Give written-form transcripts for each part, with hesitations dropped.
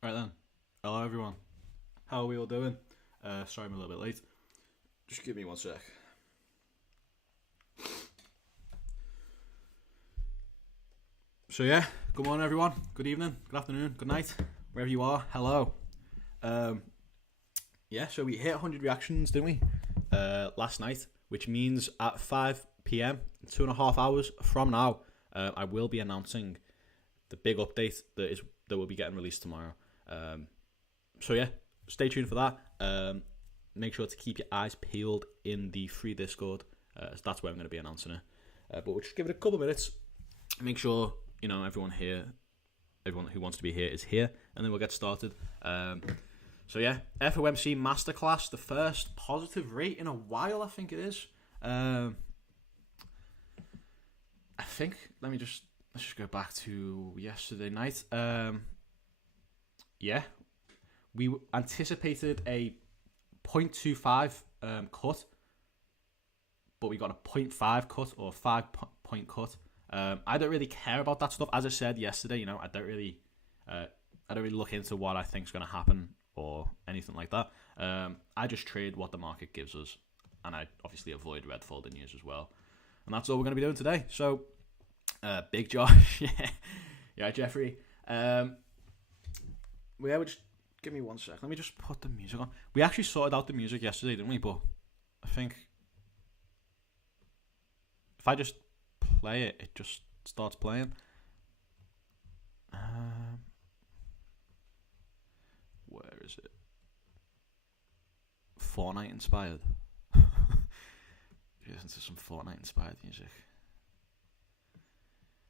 Right then. Hello everyone. How are we all doing? Sorry I'm a little bit late. Just give me one sec. So yeah, good morning everyone. Good evening, good afternoon, good night, wherever you are. Hello. So we hit 100 reactions, didn't we? Last night, which means at 5 p.m, 2.5 hours from now, I will be announcing the big update that will be getting released tomorrow. So yeah, stay tuned for that. Make sure to keep your eyes peeled in the free Discord. As that's where I'm going to be announcing it. But we'll just give it a couple minutes. Make sure everyone who wants to be here is here, and then we'll get started. So yeah, FOMC Masterclass, the first positive rate in a while, I think it is. Let's just go back to yesterday night. We anticipated a 0.25 cut, but we got a 0.5 cut or 5-point cut. I don't really care about that stuff. As I said yesterday, I don't really look into what I think is going to happen or anything like that. I just trade what the market gives us, and I obviously avoid red folder news as well. And that's all we're going to be doing today. So, Big Josh, yeah, Jeffrey. Just give me 1 sec. Let me just put the music on. We actually sorted out the music yesterday, didn't we? But I think if I just play it, it just starts playing. Where is it? Fortnite inspired. Listen to some Fortnite inspired music.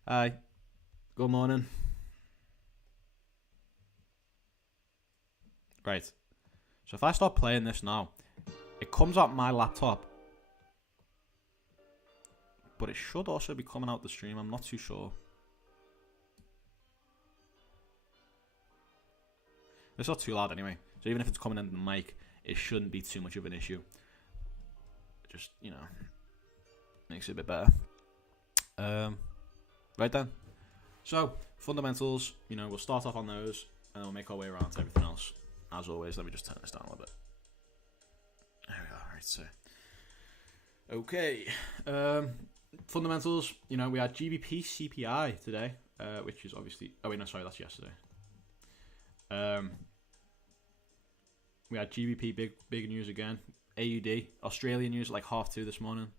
Hi. Good morning. Right. So if I start playing this now, it comes out my laptop, but it should also be coming out the stream. I'm not too sure. It's not too loud anyway, so even if it's coming in the mic, it shouldn't be too much of an issue. Just, makes it a bit better. Right then. So, fundamentals, we'll start off on those, and then we'll make our way around to everything else. As always, let me just turn this down a little bit. There we are, right, so. Okay. Fundamentals, we had GBP CPI today, which is obviously... Oh, wait, no, sorry, that's yesterday. We had GBP, big news again. AUD, Australian news, like 2:30 this morning.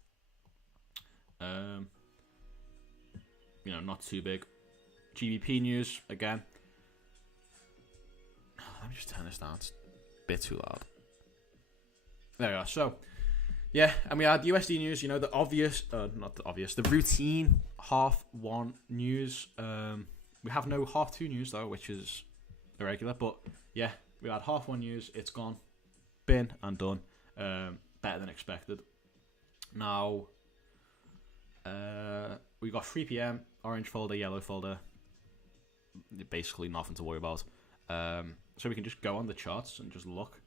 Not too big. GBP news, again. Let me just turn this down. It's a bit too loud. There we are. So, yeah, and we had USD news, the obvious, not the obvious, the routine H1 news. We have no H2 news, though, which is irregular. But, yeah, we had H1 news. It's gone. Been and done. Better than expected. Now, we got 3 p.m, orange folder, yellow folder. Basically nothing to worry about. So we can just go on the charts and just look.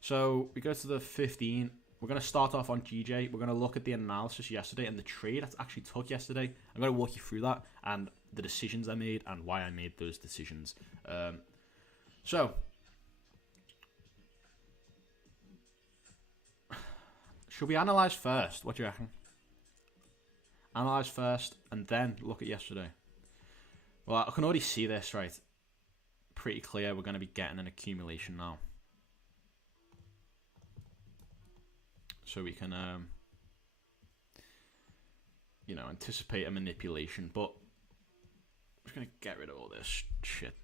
So we go to the 15. We're going to start off on GJ. We're going to look at the analysis yesterday and the trade that actually took yesterday. I'm going to walk you through that and the decisions I made and why I made those decisions. So, should we analyze first? What do you reckon? Analyze first and then look at yesterday. Well, I can already see this, right? Pretty clear we're going to be getting an accumulation now. So we can, anticipate a manipulation. But I'm just going to get rid of all this shit.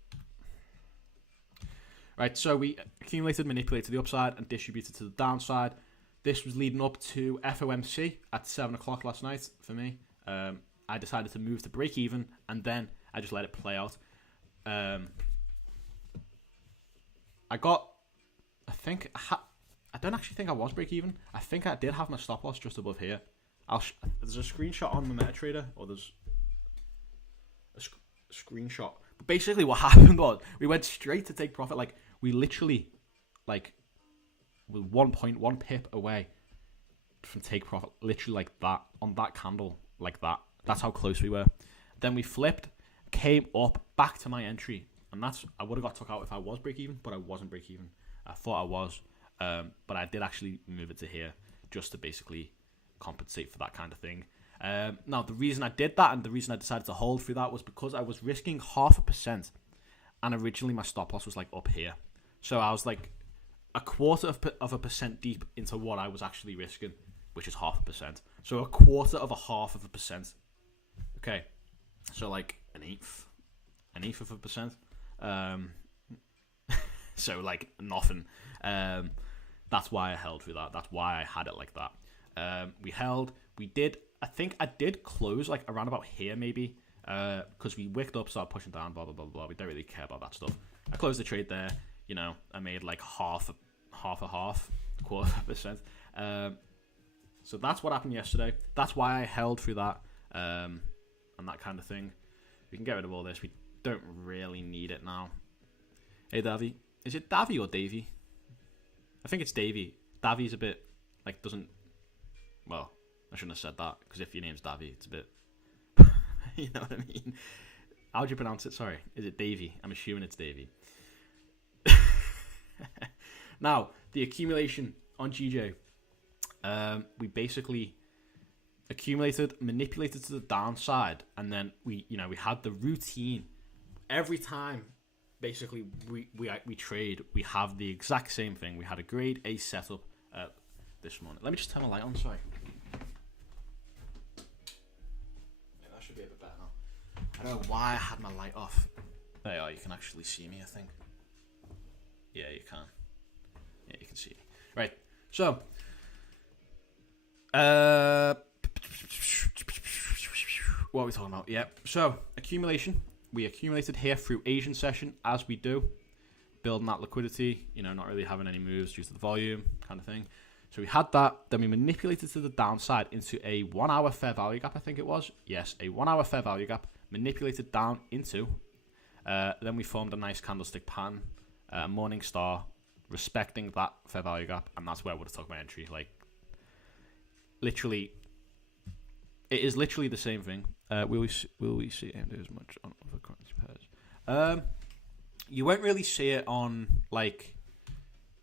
Right, so we accumulated, manipulated to the upside and distributed to the downside. This was leading up to FOMC at 7 o'clock last night for me. I decided to move to break even, and then I just let it play out. I don't actually think I was break even. I think I did have my stop loss just above here. There's a screenshot on my MetaTrader, or there's a screenshot. But basically what happened was we went straight to take profit. Like, we literally, with 1.1 pip away from take profit, literally like that, on that candle, like that. That's how close we were. Then we flipped, came up back to my entry, and I would have got took out if I was break even, but I wasn't break even. I thought I was, but I did actually move it to here just to basically compensate for that kind of thing. Now, the reason I did that and the reason I decided to hold through that was because I was risking 0.5%, and originally my stop loss was like up here. So I was like a quarter of a percent deep into what I was actually risking, which is 0.5%. So a quarter of a 0.5%. Okay, so like an eighth of a percent. So like nothing. That's why I held through that. That's why I had it like that. I think I did close like around about here maybe, because we wicked up, started pushing down, blah blah blah blah. We don't really care about that stuff. I closed the trade there. You know, I made like half, quarter of a percent. So that's what happened yesterday. That's why I held through that, and that kind of thing. We can get rid of all this. We don't really need it now. Hey, Davy. Is it Davy or Davy? I think it's Davy. Davy's a bit, like, doesn't... Well, I shouldn't have said that, because if your name's Davy, it's a bit... You know what I mean? How do you pronounce it? Sorry. Is it Davy? I'm assuming it's Davy. Now, the accumulation on GJ. We basically accumulated, manipulated to the downside, and then we had the routine. Every time, basically, we trade, we have the exact same thing. We had a grade A setup this morning. Let me just turn my light on, sorry. Yeah, that should be a bit better now. I don't know why I had my light off. There you are, you can actually see me, I think. Yeah, you can. Yeah, you can see me. Right, so... what are we talking about? Yeah, so accumulation. We accumulated here through Asian session, as we do, building that liquidity, not really having any moves due to the volume kind of thing. So we had that, then we manipulated to the downside into a 1 hour fair value gap, I think it was. Yes, a 1 hour fair value gap, manipulated down into, then we formed a nice candlestick pattern, morning star, respecting that fair value gap, and that's where I would have took my entry. Like, literally, it is literally the same thing. Will we see AMD as much on other currency pairs? You won't really see it on like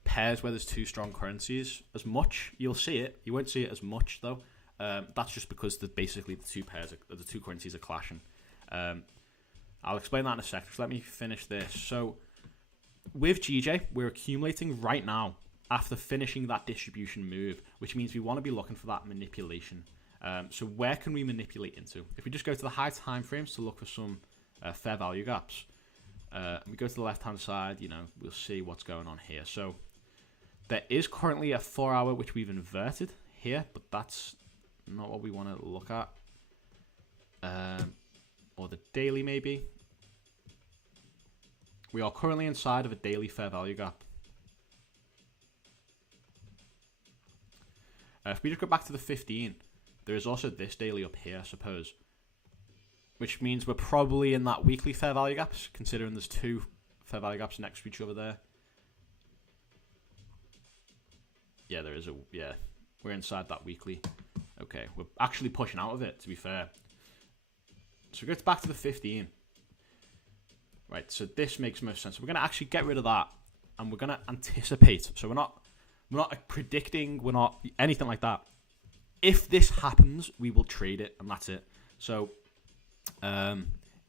pairs where there's two strong currencies as much. You'll see it. You won't see it as much though. That's just because basically the two currencies are clashing. I'll explain that in a second. Just let me finish this. So with GJ, we're accumulating right now after finishing that distribution move, which means we want to be looking for that manipulation. So where can we manipulate into? If we just go to the high time frames to look for some fair value gaps, we go to the left-hand side, we'll see what's going on here. So there is currently a 4 hour, which we've inverted here, but that's not what we want to look at. Or the daily, maybe. We are currently inside of a daily fair value gap. If we just go back to the 15, there is also this daily up here, I suppose. Which means we're probably in that weekly fair value gaps, considering there's two fair value gaps next to each other there. Yeah, there is we're inside that weekly. Okay, we're actually pushing out of it, to be fair. So we go back to the 15. Right, so this makes most sense. We're going to actually get rid of that, and we're going to anticipate. So we're not predicting, we're not anything like that. If this happens, we will trade it, and that's it. So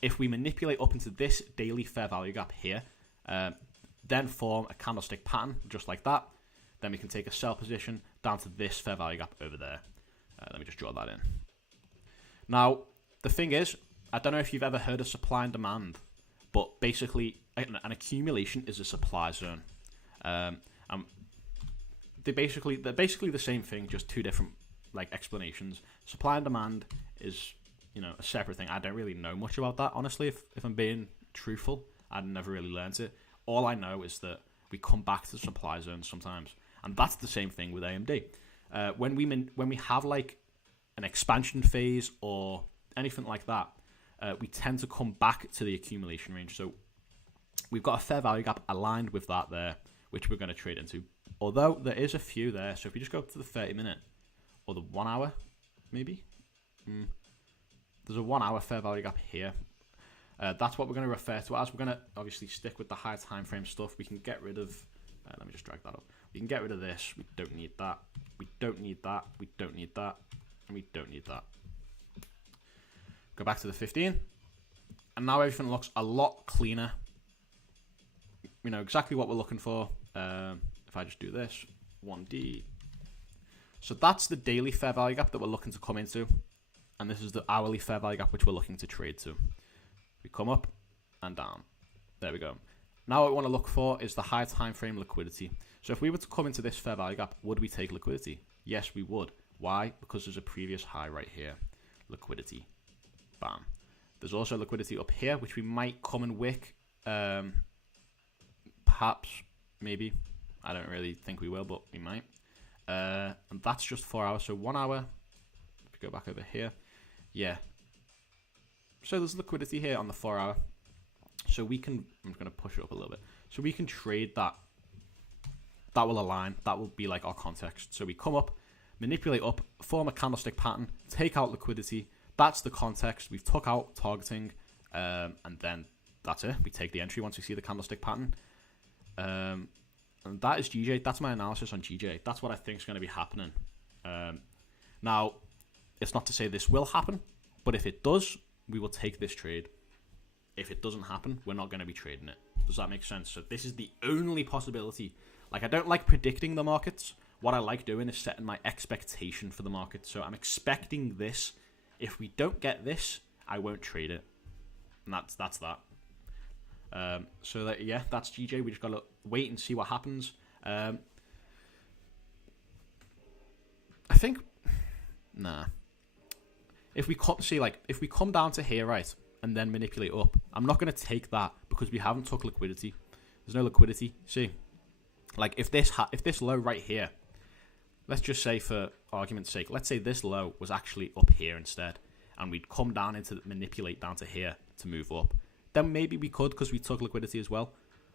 if we manipulate up into this daily fair value gap here, then form a candlestick pattern just like that, then we can take a sell position down to this fair value gap over there. Let me just draw that in. Now, the thing is, I don't know if you've ever heard of supply and demand, but basically an accumulation is a supply zone. They're basically the same thing, just two different explanations. Supply and demand is a separate thing. I don't really know much about that, honestly. If I'm being truthful, I've never really learned it. All I know is that we come back to the supply zone sometimes, and that's the same thing with AMD. When we have an expansion phase or anything like that, we tend to come back to the accumulation range. So we've got a fair value gap aligned with that there, which we're going to trade into. Although there is a few there, so if we just go to the 30-minute or the 1 hour, maybe. There's a 1 hour fair value gap here. That's what we're going to refer to as. We're going to obviously stick with the high time frame stuff. We can get rid of, let me just drag that up. We can get rid of this. We don't need that. We don't need that. We don't need that. And we don't need that. Go back to the 15. And now everything looks a lot cleaner. We know exactly what we're looking for. If I just do this, 1D. So that's the daily fair value gap that we're looking to come into. And this is the hourly fair value gap which we're looking to trade to. We come up and down. There we go. Now what we want to look for is the high time frame liquidity. So if we were to come into this fair value gap, would we take liquidity? Yes, we would. Why? Because there's a previous high right here. Liquidity. Bam. There's also liquidity up here, which we might come and wick. Perhaps, maybe. I don't really think we will, but we might. And that's just 4 hours. So 1 hour. If we go back over here. Yeah. So there's liquidity here on the 4 hour. So we can, I'm going to push it up a little bit. So we can trade that. That will align. That will be like our context. So we come up, manipulate up, form a candlestick pattern, take out liquidity. That's the context. We've took out targeting, and then that's it. We take the entry once we see the candlestick pattern. And that is GJ. That's my analysis on GJ. That's what I think is going to be happening. Now, it's not to say this will happen, but if it does, we will take this trade. If it doesn't happen, we're not going to be trading it. Does that make sense? So this is the only possibility. Like, I don't like predicting the markets. What I like doing is setting my expectation for the market. So I'm expecting this. If we don't get this, I won't trade it. And that's that. So that, yeah, that's GJ. We just got to wait and see what happens. I think, nah. If we come down to here, right, and then manipulate up, I'm not going to take that because we haven't took liquidity. There's no liquidity. See, like if this low right here, let's just say for argument's sake, let's say this low was actually up here instead, and we'd come down into manipulate down to here to move up, then maybe we could because we took liquidity as well.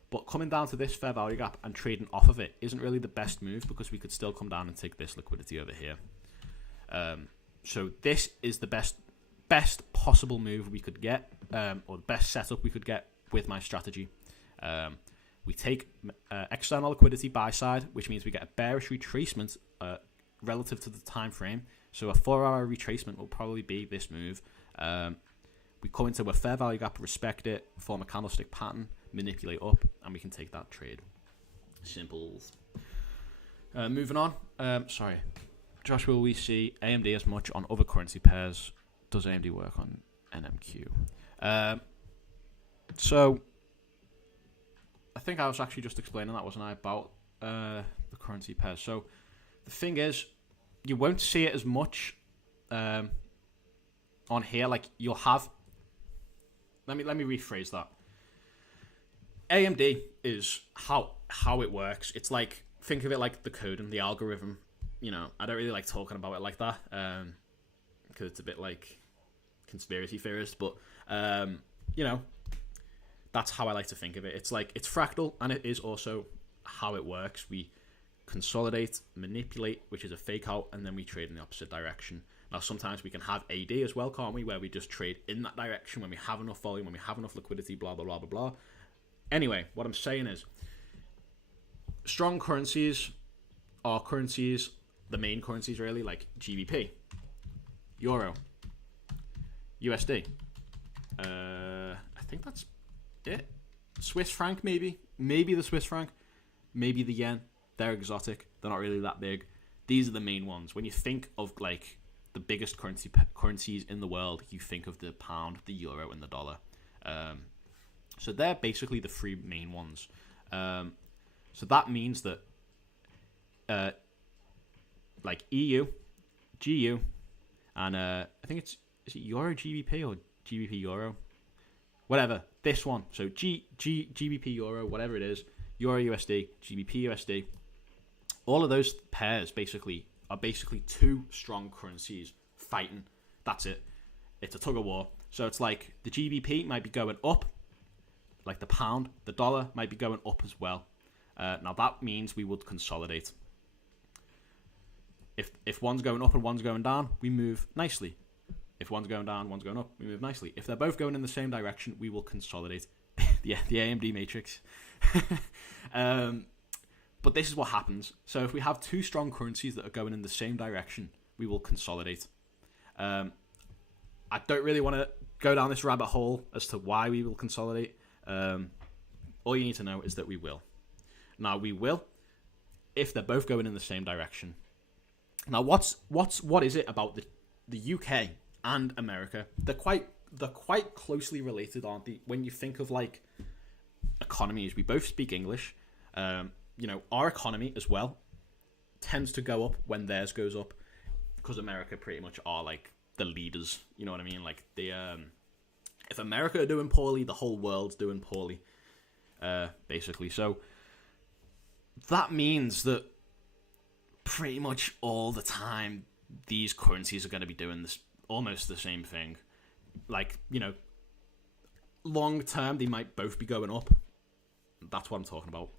But coming down to this fair value gap and trading off of it isn't really the best move because we could still come down and take this liquidity over here. So this is the best possible move we could get, or the best setup we could get with my strategy. We take external liquidity buy side, which means we get a bearish retracement relative to the time frame. So a 4 hour retracement will probably be this move. We come into a fair value gap, respect it, form a candlestick pattern, manipulate up, and we can take that trade. Simples. Moving on. Sorry. Josh, will we see AMD as much on other currency pairs? Does AMD work on NMQ? So, I think I was actually just explaining that, wasn't I, about the currency pairs. So, the thing is, you won't see it as much on here. Like, you'll have... Let me rephrase that. AMD is how it works. It's like, think of it like the code and the algorithm. You know, I don't really like talking about it like that because it's a bit like conspiracy theorist, but you know, that's how I like to think of it. It's like, it's fractal, and it is also how it works. We consolidate, manipulate, which is a fake out, and then we trade in the opposite direction. Now, sometimes we can have AD as well, can't we, where we just trade in that direction when we have enough volume, when we have enough liquidity, blah, blah, blah, blah, blah. Anyway, what I'm saying is, strong currencies are currencies, the main currencies really, like GBP, Euro, USD. I think that's it. Swiss franc, maybe the Swiss franc, maybe the yen. They're exotic. They're not really that big. These are the main ones. When you think of like the biggest currencies in the world, you think of the pound, the euro, and the dollar. So they're basically the three main ones. So that means that like EU, GU, and I think is it Euro GBP or GBP Euro? Whatever. This one. So GBP Euro, whatever it is, Euro USD, GBP USD. All of those pairs are basically two strong currencies fighting. That's it. It's a tug of war. So it's like the GBP might be going up, like the pound. The dollar might be going up as well. Now that means we would consolidate. If one's going up and one's going down, we move nicely. If one's going down, one's going up, we move nicely. If they're both going in the same direction, we will consolidate. Yeah, the AMD matrix. But this is what happens. So if we have two strong currencies that are going in the same direction, we will consolidate. I don't really want to go down this rabbit hole as to why we will consolidate. All you need to know is that we will. Now, we will if they're both going in the same direction. Now, what is it about the UK and America? They're quite closely related, aren't they? When you think of like economies, we both speak English. Our economy as well tends to go up when theirs goes up, because America pretty much are like the leaders. You know what I mean? Like if America are doing poorly, the whole world's doing poorly, basically. So that means that pretty much all the time these currencies are going to be doing this almost the same thing. Like, long term they might both be going up. That's what I'm talking about.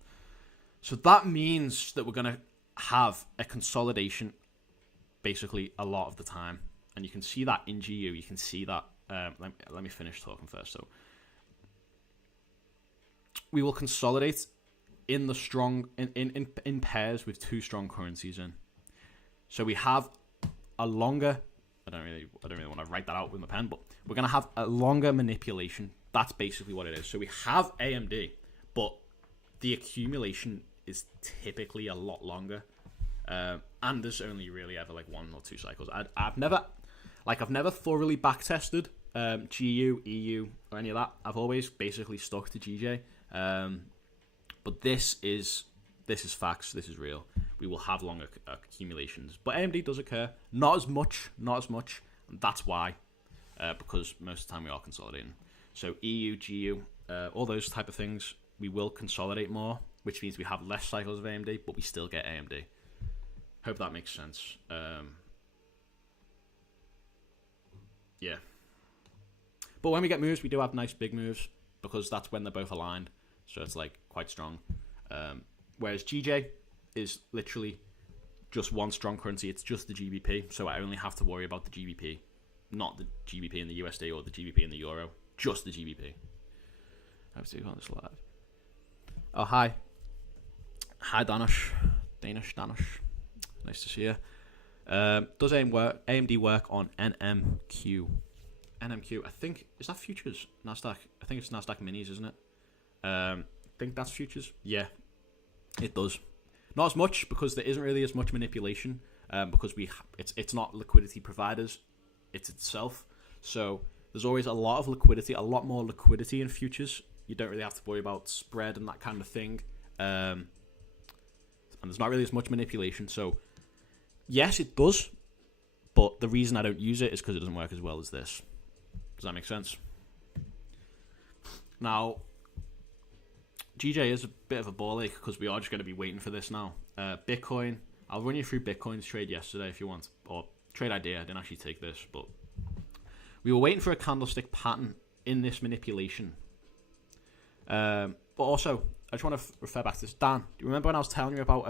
So that means that we're going to have a consolidation basically a lot of the time. And you can see that in GU. You can see that. Let me finish talking first. So we will consolidate in the strong in pairs with two strong currencies in. So we have a longer. I don't really want to write that out with my pen, but we're going to have a longer manipulation. That's basically what it is. So we have AMD, but the accumulation is typically a lot longer, and there's only really ever like 1 or 2 cycles. I've never thoroughly back tested GU, EU, or any of that. I've always basically stuck to GJ, but this is facts. This is real. We will have longer accumulations, but AMD does occur, not as much, and that's why, because most of the time we are consolidating. So EU, GU, all those type of things, we will consolidate more, which means we have less cycles of AMD, but we still get AMD. Hope that makes sense. Yeah. But when we get moves, we do have nice big moves, because that's when they're both aligned. So it's like quite strong. Whereas GJ is literally just one strong currency. It's just the GBP. So I only have to worry about the GBP, not the GBP in the USD or the GBP in the Euro. Just the GBP. I have to go on this live. Oh, hi. Hi, Danish. Danish. Nice to see you. Does AMD work on NMQ? NMQ, I think, is that futures? Nasdaq? I think it's Nasdaq minis, isn't it? I think that's futures. Yeah, it does. Not as much, because there isn't really as much manipulation, because it's not liquidity providers, it's itself. So there's always a lot more liquidity in futures. You don't really have to worry about spread and that kind of thing. And there's not really as much manipulation. So yes, it does, but the reason I don't use it is because it doesn't work as well as this. Does that make sense? Now, GJ is a bit of a ball ache, because we are just going to be waiting for this now. Bitcoin, I'll run you through Bitcoin's trade yesterday if you want, or trade idea. I didn't actually take this, but we were waiting for a candlestick pattern in this manipulation. But also, I just want to refer back to this. Dan, do you remember when I was telling you about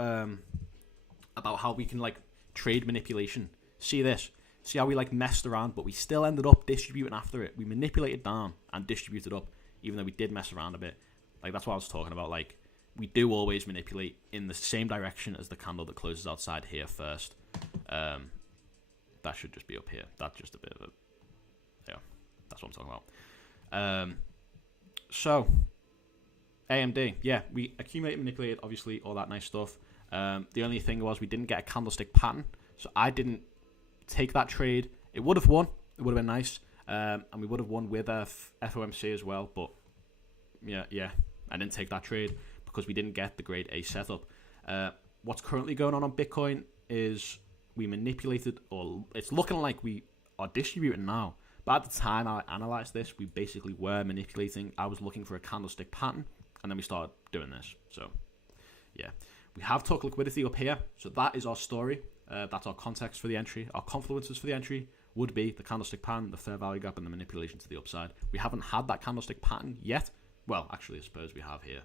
how we can like trade manipulation? See this? See how we like messed around, but we still ended up distributing after it. We manipulated down and distributed up, even though we did mess around a bit. Like, that's what I was talking about. Like, we do always manipulate in the same direction as the candle that closes outside here first. That should just be up here. That's just a bit of a... Yeah, that's what I'm talking about. So, AMD. Yeah, we accumulated, manipulated, obviously, all that nice stuff. The only thing was we didn't get a candlestick pattern, so I didn't take that trade. It would have won. It would have been nice. And we would have won with FOMC as well, but yeah, I didn't take that trade because we didn't get the grade A setup. What's currently going on Bitcoin is we manipulated, or it's looking like we are distributing now. But at the time I analyzed this, we basically were manipulating. I was looking for a candlestick pattern, and then we started doing this. So, yeah. We have took liquidity up here, so that is our story. That's our context for the entry. Our confluences for the entry would be the candlestick pattern, the fair value gap, and the manipulation to the upside. We haven't had that candlestick pattern yet. Well, actually, I suppose we have here.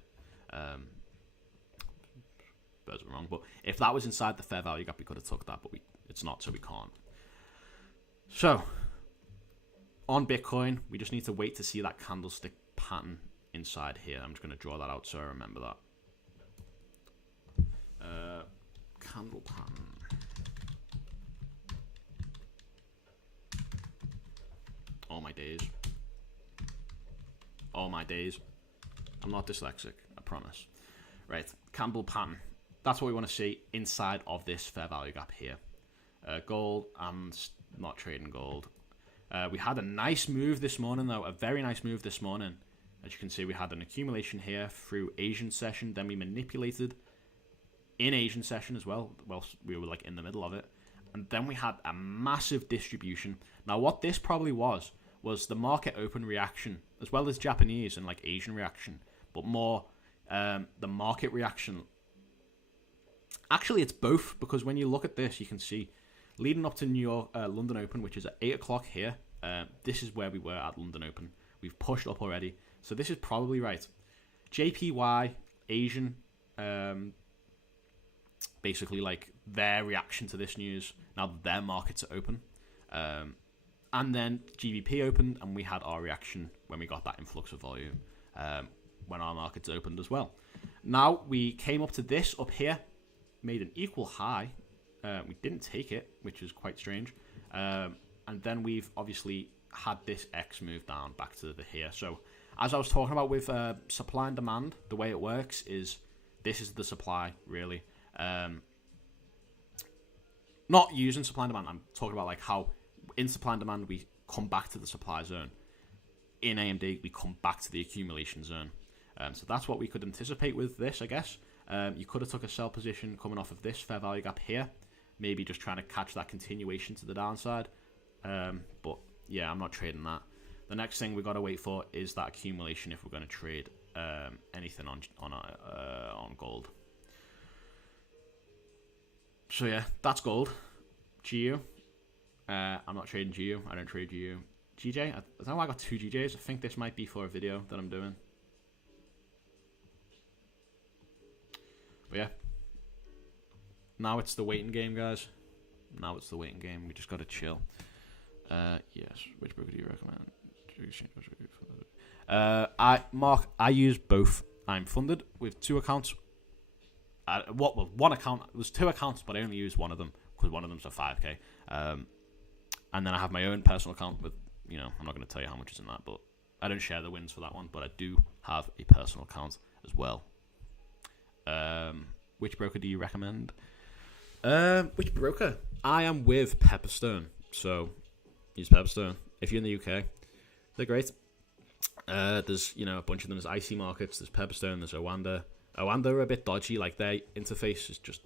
Suppose we're wrong, but if that was inside the fair value gap, we could have took that, but it's not, so we can't. So, on Bitcoin, we just need to wait to see that candlestick pattern inside here. I'm just going to draw that out so I remember that. Candle pattern. All my days. All my days. I'm not dyslexic, I promise. Right, candle pattern. That's what we want to see inside of this fair value gap here. Gold, I'm not trading gold. We had a nice move this morning, though. A very nice move this morning. As you can see, we had an accumulation here through Asian session. Then we manipulated in Asian session as well. Well, we were like in the middle of it. And then we had a massive distribution. Now, what this probably was the market open reaction, as well as Japanese and like Asian reaction, but more the market reaction. Actually, it's both, because when you look at this, you can see leading up to New York, London Open, which is at 8 o'clock here. This is where we were at London Open. We've pushed up already. So this is probably right. JPY, Asian, basically like their reaction to this news. Now their markets are open. And then GBP opened, and we had our reaction when we got that influx of volume when our markets opened as well. Now we came up to this up here, made an equal high. We didn't take it, which is quite strange. And then we've obviously had this X move down back to the here. So as I was talking about with supply and demand, the way it works is this is the supply, really. Not using supply and demand. I'm talking about like how in supply and demand we come back to the supply zone. In AMD, we come back to the accumulation zone. So that's what we could anticipate with this, I guess. You could have took a sell position coming off of this fair value gap here. Maybe just trying to catch that continuation to the downside. But yeah, I'm not trading that. The next thing we got to wait for is that accumulation if we're going to trade anything on gold. So yeah, that's gold. GU. I'm not trading GU. I don't trade GU. GJ. I don't know why I got 2 GJs. I think this might be for a video that I'm doing. But yeah. Now it's the waiting game, guys. Now it's the waiting game. We just got to chill. Yes. Which broker do you recommend? I use both. I'm funded with 2 accounts. One account. There's 2 accounts, but I only use one of them because one of them's a 5k. And then I have my own personal account with, I'm not going to tell you how much is in that, but I don't share the wins for that one. But I do have a personal account as well. Which broker do you recommend? Which broker? I am with Pepperstone, so use Pepperstone. If you're in the UK, they're great. There's a bunch of them. There's IC Markets, there's Pepperstone, there's Owanda. Owanda are a bit dodgy. Like their interface is just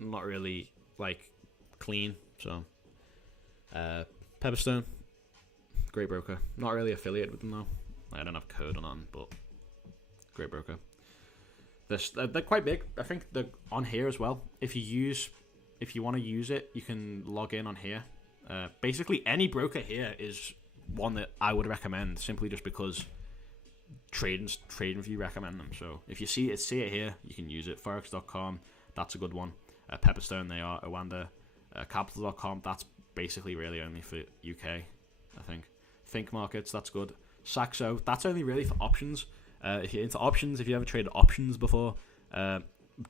not really like clean. So Pepperstone, great broker. Not really affiliated with them though. I don't have code on, but great broker. They're quite big. I think they're on here as well. If you want to use it, you can log in on here. Basically, any broker here is one that I would recommend, simply just because TradingView recommend them. So if you see it here, you can use it. Forex.com, that's a good one. Pepperstone, they are. Owanda, Capital.com, that's basically really only for UK, I think. Think Markets, that's good. Saxo, that's only really for options. If you're into options, if you ever traded options before,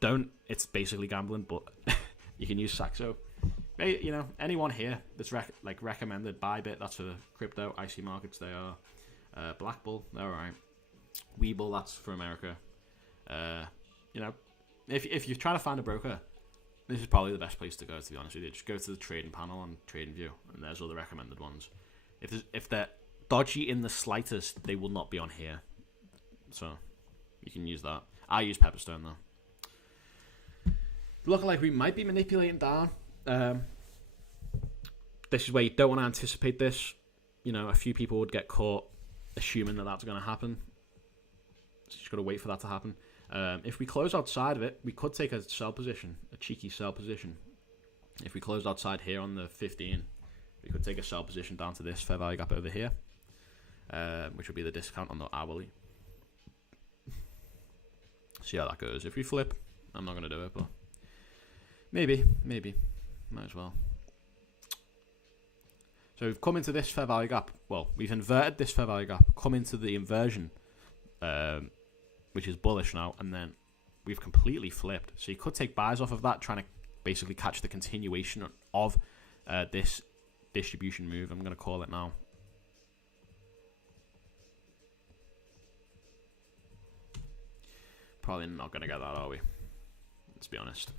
don't. It's basically gambling, but you can use Saxo. Anyone here that's recommended. Bybit, that's for crypto. IC Markets, they are. Black Bull, they're alright. Webull, that's for America. If you're trying to find a broker, this is probably the best place to go, to be honest with you. Just go to the trading panel on TradingView, and there's all the recommended ones. If they're dodgy in the slightest, they will not be on here. So you can use that. I use Pepperstone though. Looking like we might be manipulating down. This is where you don't want to anticipate this. A few people would get caught assuming that that's going to happen. So you just got to wait for that to happen. If we close outside of it, we could take a sell position, a cheeky sell position. If we close outside here on the 15, we could take a sell position down to this fair value gap over here, which would be the discount on the hourly. See how that goes. If we flip, I'm not going to do it, but maybe. Might as well. So we've come into this fair value gap. Well, we've inverted this fair value gap, come into the inversion, which is bullish now, and then we've completely flipped. So you could take buys off of that, trying to basically catch the continuation of this distribution move. I'm going to call it now. Probably not going to get that, are we? Let's be honest.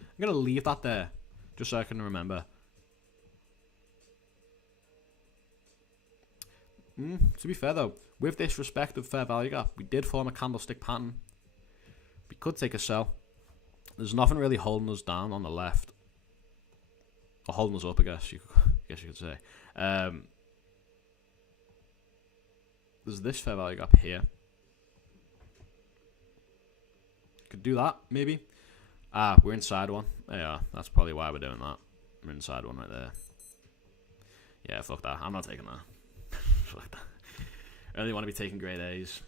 I'm going to leave that there, just so I can remember. To be fair, though, with this respective fair value gap, we did form a candlestick pattern. We could take a sell. There's nothing really holding us down on the left. Or holding us up, I guess you could say. There's this fair value gap here. Could do that, maybe. We're inside one. Yeah, that's probably why we're doing that. We're inside one right there. Yeah, fuck that. I'm not taking that. Fuck that. I only want to be taking grade A's.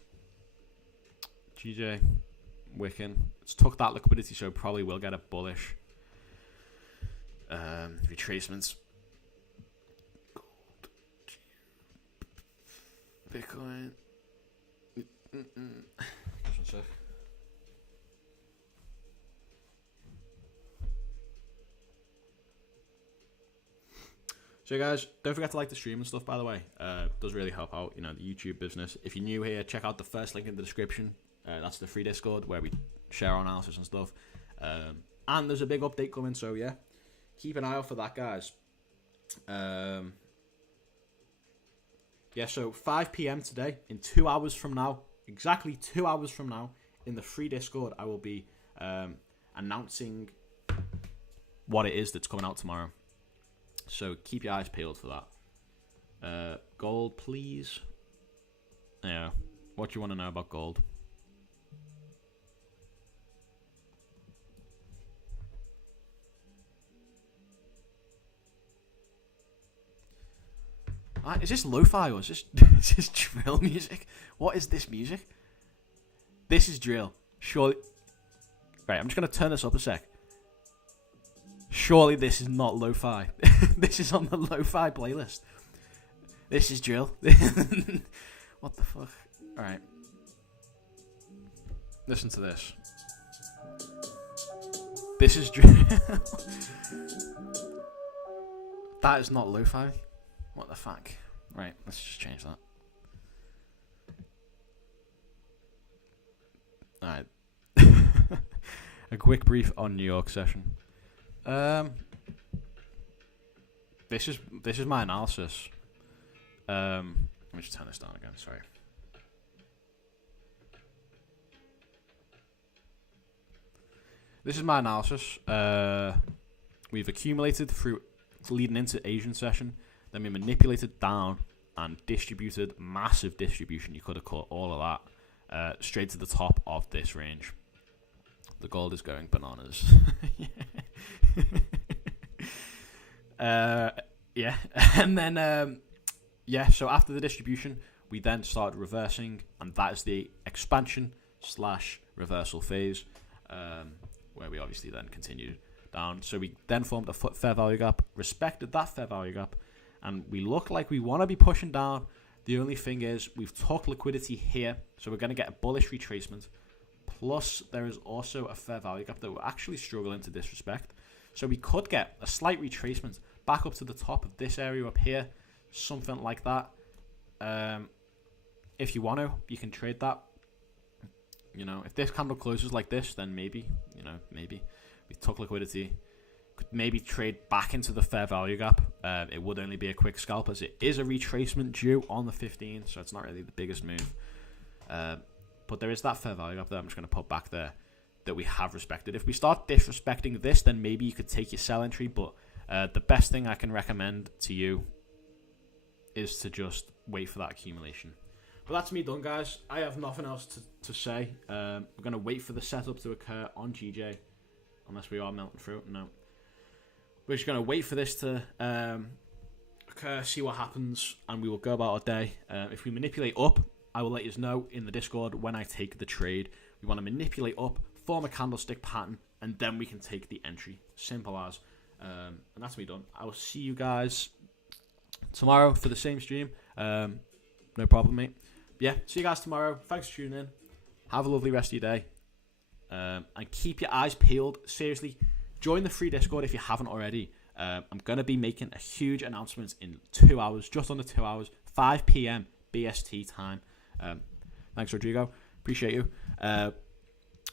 GJ, Wiccan. It's took that liquidity, so probably will get a bullish retracements. Gold. Bitcoin. Just one sec. So guys, don't forget to like the stream and stuff, by the way. It does really help out, the YouTube business. If you're new here, check out the first link in the description. That's the free Discord where we share our analysis and stuff. And there's a big update coming, so yeah. Keep an eye out for that, guys. Yeah, so 5 p.m. today, in 2 hours from now, exactly 2 hours from now, in the free Discord, I will be announcing what it is that's coming out tomorrow. So keep your eyes peeled for that. Gold, please. Yeah. What do you want to know about gold? Is this lo-fi or is this drill music? What is this music? This is drill. Surely. Right, I'm just going to turn this up a sec. Surely this is not lo-fi. This is on the lo-fi playlist. This is drill. What the fuck? Alright. Listen to this. This is drill. That is not lo-fi. What the fuck? Right, let's just change that. Alright. A quick brief on New York session. This is my analysis. Let me just turn this down again. Sorry. This is my analysis. We've accumulated through leading into Asian session. Then we manipulated down and distributed, massive distribution. You could have caught all of that straight to the top of this range. The gold is going bananas. Yeah. And then, so after the distribution, we then started reversing, and that is the expansion / reversal phase, where we obviously then continued down. So we then formed a fair value gap, respected that fair value gap, and we look like we want to be pushing down. The only thing is we've took liquidity here, so we're going to get a bullish retracement. Plus, there is also a fair value gap that we're actually struggling to disrespect. So we could get a slight retracement back up to the top of this area up here, something like that. If you want to, you can trade that. If this candle closes like this, then maybe, maybe we took liquidity. Could maybe trade back into the fair value gap. It would only be a quick scalp, as it is a retracement due on the 15th, so it's not really the biggest move. But there is that fair value gap there. I'm just going to put back there that we have respected. If we start disrespecting this, then maybe you could take your sell entry, but the best thing I can recommend to you is to just wait for that accumulation. But that's me done, guys. I have nothing else to say. We're going to wait for the setup to occur on GJ, unless we are melting through it. No. We're just going to wait for this to occur, see what happens, and we will go about our day. If we manipulate up, I will let you know in the Discord when I take the trade. We want to manipulate up form a candlestick pattern, and then we can take the entry. Simple as. And that's me done. I will see you guys tomorrow for the same stream. No problem, mate. Yeah, see you guys tomorrow. Thanks for tuning in. Have a lovely rest of your day. And keep your eyes peeled. Seriously, join the free Discord if you haven't already. I'm going to be making a huge announcement in 2 hours, just under 2 hours, 5 p.m. BST time. Thanks, Rodrigo. Appreciate you.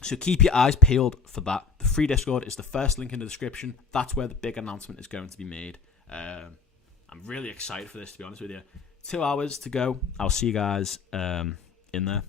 So keep your eyes peeled for that. The free Discord is the first link in the description. That's where the big announcement is going to be made. I'm really excited for this, to be honest with you. 2 hours to go. I'll see you guys in there.